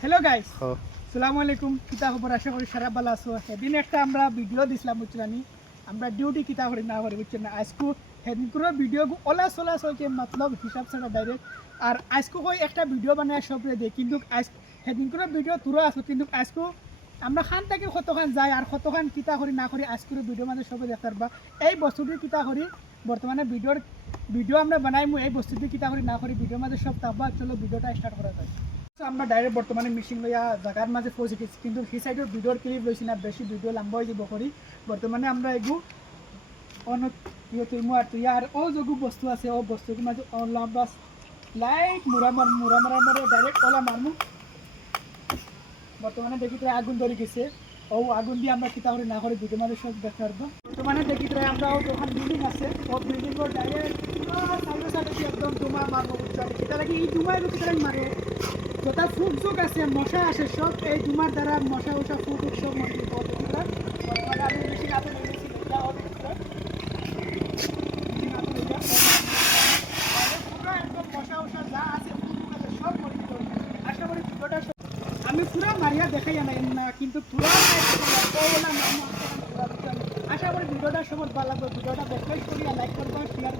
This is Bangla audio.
হ্যালো গাইস, আসসালামু আলাইকুম। কিতা খবর? আশা করি সারা ভালো আছো। সেদিন একটা আমরা ভিডিও দিছিলাম বুঝলানি, আমরা ডিউটি কিতা করি না করি বুঝছেন না। আজকু সেদিন করে ভিডিও ওলা চলা চলছে, মতলব হিসাব ছাড়া ডাইরেক্ট। আর আজকু কই একটা ভিডিও বানায় সবরে দেয়, কিন্তু সেদিন করে ভিডিও তুলো আছো, কিন্তু আজকু আমরা খান থেকে কতখান যাই আর কতখান কিতা করি না করি আজকের ভিডিও মাঝে সবাই দেখতে পারবা। এই বস্তুটি কিতা করি বর্তমানে ভিডিও আমরা বানাইমু, এই বস্তুটি কিতা করি না করি ভিডিওর মাঝে সব থাকবা। চলো ভিডিওটা স্টার্ট করা যায়। আমরা ডাইরেক্ট বর্তমানে মিশিং লইয়া জায়গার মাঝে পৌঁছে গেছি, কিন্তু সেই সাইডের ভিডিওর ক্লিপ লইছি না, বেশি ভিডিও লম্বা হয়ে যাব করি। বর্তমানে আমরা এগু অনেক তুইমু আর তুই আর ও যোগু বস্তু আছে, ও বস্তুর মাঝে লম্বা লাইট মুড়া মারে ডাইরেক্ট ওলা মারমু। বর্তমানে দেখি তো আগুন ধরে গেছে, ও আগুন দিয়ে আমরা কিতা করি না করি ভিডিও মাঝে সব দেখতে পারবো। বর্তমানে দেখি তো আমরা ওখানে বিল্ডিং আছে, ও বিল্ডিং ডাইরেক্ট সাইডে সাইডে একদম ধুমা মারবো বুঝছো। কিতা লাগে এই ধুমায় কিতা লাগে মারে যত ফুক যোগ আছে, মশা আসে সব এই ধুমার দ্বারা মশা উষা ফুক সব মরে আমি বেশি কাপড় নিয়েছি মশা উষা যা আছে সব মরে দিত। আশা করি ভিডিওটা আমি পুরো মারিয়া দেখাই না, কিন্তু পুরো আশা করি ভিডিওটা সবার ভালো লাগবে। ভিডিওটা দেখলেই করি, লাইক করবো, শেয়ার